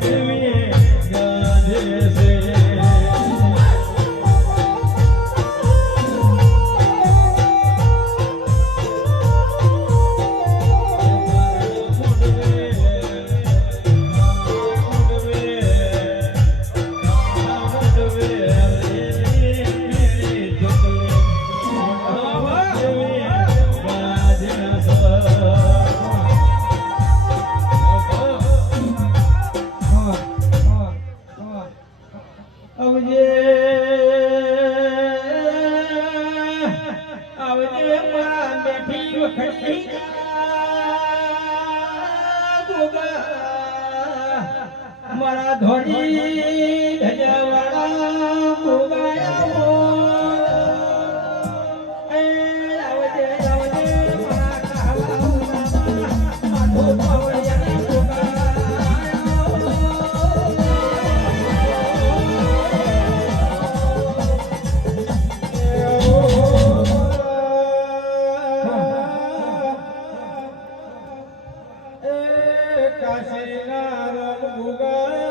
to me. આવજે. આવજે મારા બેઠી વખતી મારા ધોળી ಕಾಶಿನಾರಲ್ ಮುಗಾಯ